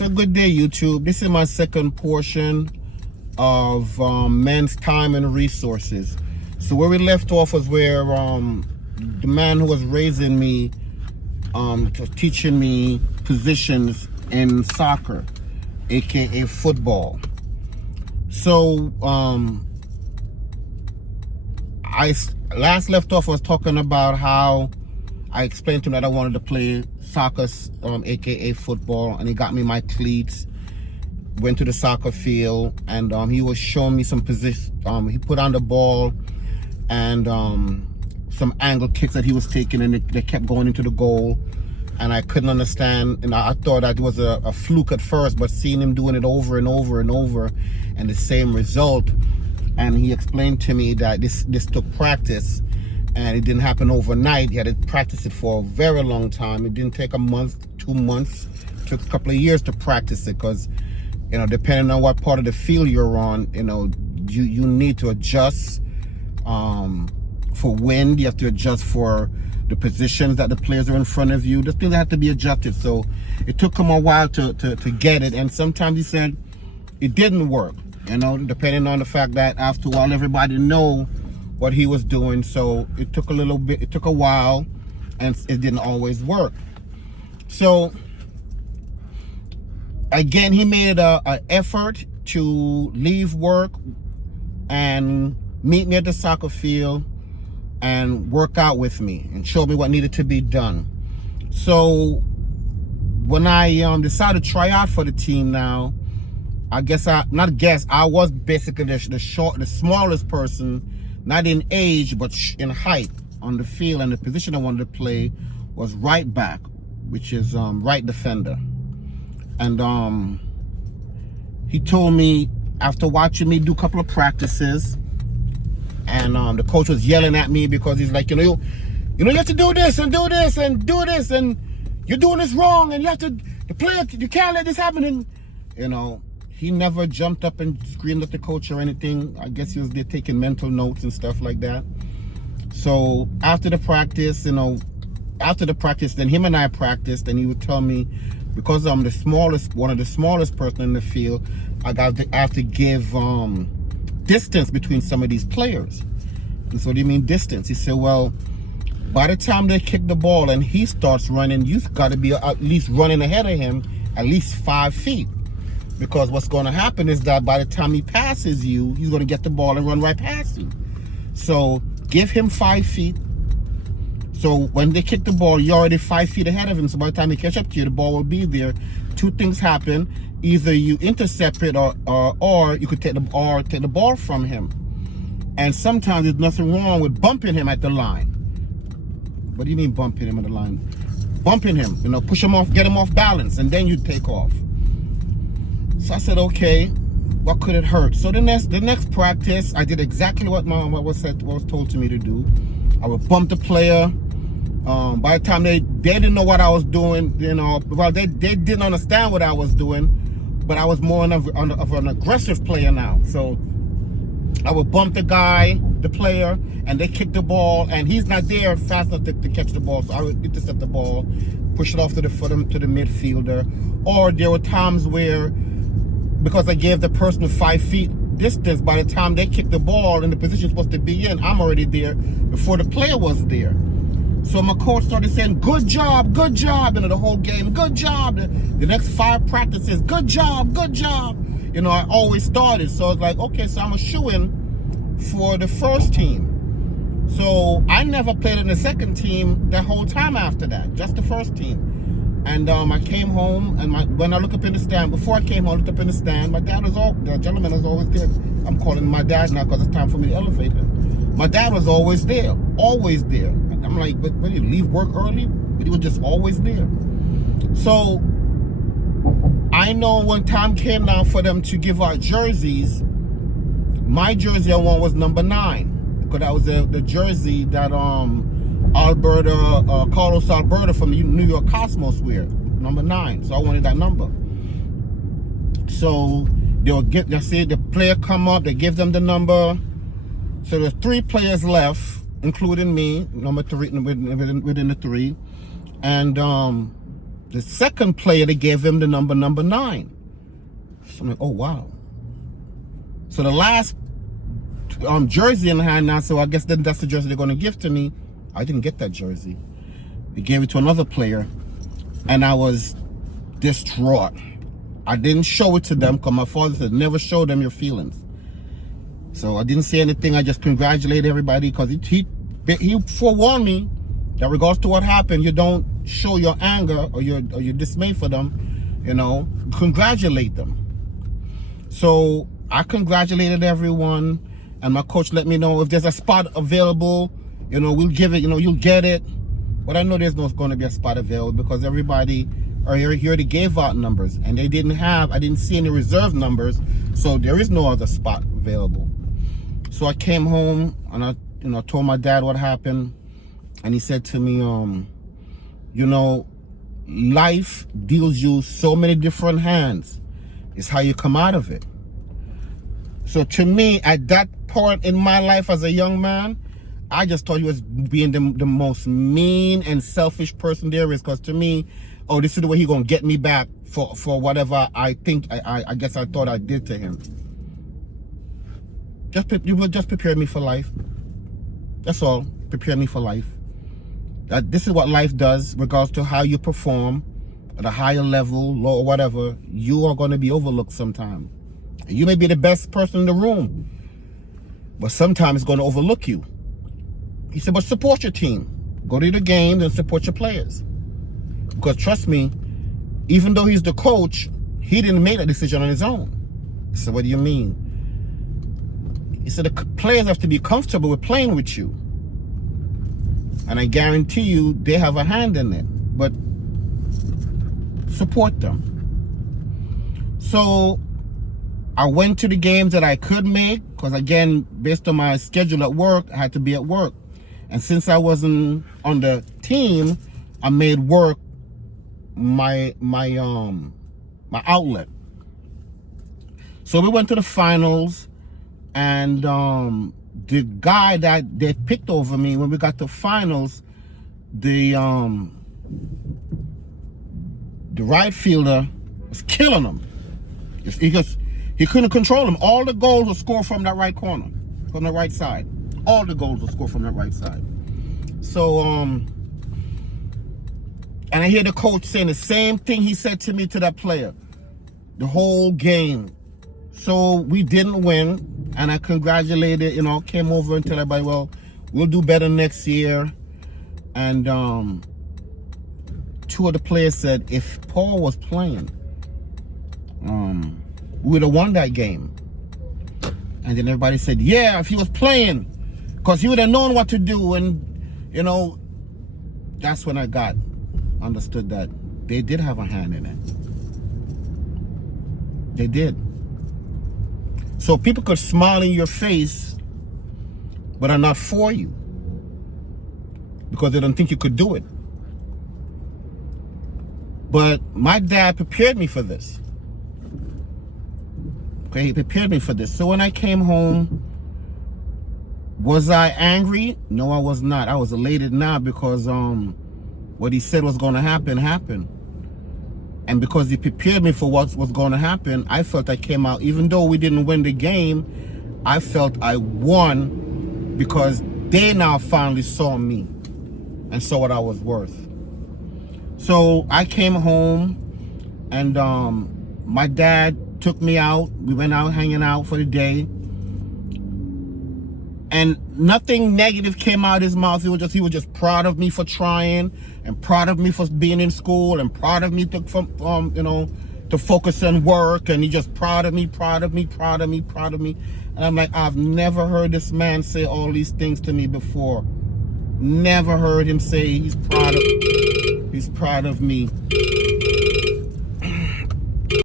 So good day, YouTube. This is my second portion of men's time and resources. So where we left off was where the man who was raising me, teaching me positions in soccer, aka football. So I last left off was talking about how I explained to him that I wanted to play soccer, aka football, and he got me my cleats. Went to the soccer field, and he was showing me some positions. He put on the ball, and some angle kicks that he was taking, and they kept going into the goal. And I couldn't understand, and I thought that it was a fluke at first, but seeing him doing it over and over and over, and the same result. And he explained to me that this took practice. And it didn't happen overnight. He had to practice it for a very long time. It didn't take a month, 2 months. It took a couple of years to practice it because, depending on what part of the field you're on, you need to adjust for wind. You have to adjust for the positions that the players are in front of you. The things have to be adjusted. So it took him a while to get it. And sometimes he said it didn't work, depending on the fact that after a while, everybody know what he was doing. So it took a little bit, it took a while, and it didn't always work. So again, he made an effort to leave work and meet me at the soccer field and work out with me and show me what needed to be done. So when I decided to try out for the team now, I was basically the smallest person, not in age, but in height on the field. And the position I wanted to play was right back, which is right defender. And he told me, after watching me do a couple of practices, and the coach was yelling at me because he's like, you have to do this and do this and do this, and you're doing this wrong, and the player, you can't let this happen. And he never jumped up and screamed at the coach or anything. I guess he was there taking mental notes and stuff like that. So after the practice, then him and I practiced, and he would tell me, because I'm one of the smallest person in the field, I have to give distance between some of these players. And so, what do you mean distance? He said, well, by the time they kick the ball and he starts running, you've got to be at least running ahead of him at least 5 feet. Because what's going to happen is that by the time he passes you, he's going to get the ball and run right past you. So give him 5 feet. So when they kick the ball, you're already 5 feet ahead of him. So by the time he catch up to you, the ball will be there. Two things happen. Either you intercept it or you could take the ball from him. And sometimes there's nothing wrong with bumping him at the line. What do you mean bumping him at the line? Bumping him, push him off, get him off balance, and then you take off. So I said, okay, what could it hurt? So the next practice, I did exactly what was told to me to do. I would bump the player. By the time they didn't know what I was doing, well, they didn't understand what I was doing, but I was more of an aggressive player now. So I would bump the player, and they kick the ball, and he's not there fast enough to catch the ball. So I would intercept the ball, push it off to the midfielder. Or there were times where, because I gave the person 5 feet distance, by the time they kick the ball in the position supposed to be in, I'm already there before the player was there. So my coach started saying, good job, the whole game, good job. The next 5 practices, good job. I always started. So I was like, okay, so I'm a shoo-in for the first team. So I never played in the second team the whole time after that, just the first team. And I came home, and when I looked up in the stand, before I came home, I looked up in the stand, the gentleman was always there. I'm calling my dad now because it's time for me to elevate him. My dad was always there. And I'm like, but did you leave work early? But he was just always there. So I know when time came now for them to give out jerseys, my jersey I won was number 9, because that was the jersey that Carlos Alberto from the New York Cosmos wear, number 9. So I wanted that number. So the player come up, they give them the number. So there's 3 players left, including me, number 3 within the 3. And The second player, they gave him the number 9. So I'm like, oh wow. So the last jersey in hand now, so I guess then that's the jersey they're going to give to me. I didn't get that jersey. They gave it to another player, and I was distraught. I didn't show it to them because my father said, never show them your feelings. So I didn't say anything. I just congratulated everybody because he forewarned me that regards to what happened, you don't show your anger or your dismay for them, you know, congratulate them. So I congratulated everyone, and my coach let me know if there's a spot available, you know, we'll give it, you know, you'll get it. But I know there's not going to be a spot available because everybody already gave out numbers, and I didn't see any reserve numbers, so there is no other spot available. So I came home and I told my dad what happened, and he said to me, you know, life deals you so many different hands. It's how you come out of it. So to me, at that point in my life as a young man, I just thought he was being the most mean and selfish person there is. Because to me, oh, this is the way he's going to get me back for whatever I think, I guess I thought I did to him. You will just prepare me for life. That's all. Prepare me for life. This is what life does, regards to how you perform at a higher level, low, or whatever. You are going to be overlooked sometime. You may be the best person in the room, but sometimes it's going to overlook you. He said, but support your team. Go to the games and support your players. Because trust me, even though he's the coach, he didn't make that decision on his own. I said, what do you mean? He said, the players have to be comfortable with playing with you. And I guarantee you, they have a hand in it. But support them. So I went to the games that I could make, because again, based on my schedule at work, I had to be at work. And since I wasn't on the team, I made work my outlet. So we went to the finals, and the guy that they picked over me when we got to finals, the right fielder was killing him. He couldn't control him. All the goals were scored from that right corner, from the right side. All the goals were scored from that right side. So, and I hear the coach saying the same thing he said to me to that player the whole game. So we didn't win, and I congratulated, you know, came over and tell everybody, well, we'll do better next year. And two of the players said, if Paul was playing, we would have won that game. And then everybody said, yeah, if he was playing, because he would have known what to do. And, you know, that's when I understood that they did have a hand in it. They did. So people could smile in your face, but are not for you, because they don't think you could do it. But my dad prepared me for this. Okay, he prepared me for this. So when I came home, was I angry? No, I was not. I was elated now because what he said was going to happen, happened. And because he prepared me for what was going to happen, I felt I came out, even though we didn't win the game, I felt I won because they now finally saw me and saw what I was worth. So I came home, and my dad took me out. We went out hanging out for the day. And nothing negative came out of his mouth. He was just proud of me for trying, and proud of me for being in school, and proud of me to focus on work. And he just proud of me. And I'm like, I've never heard this man say all these things to me before. Never heard him say he's proud of me.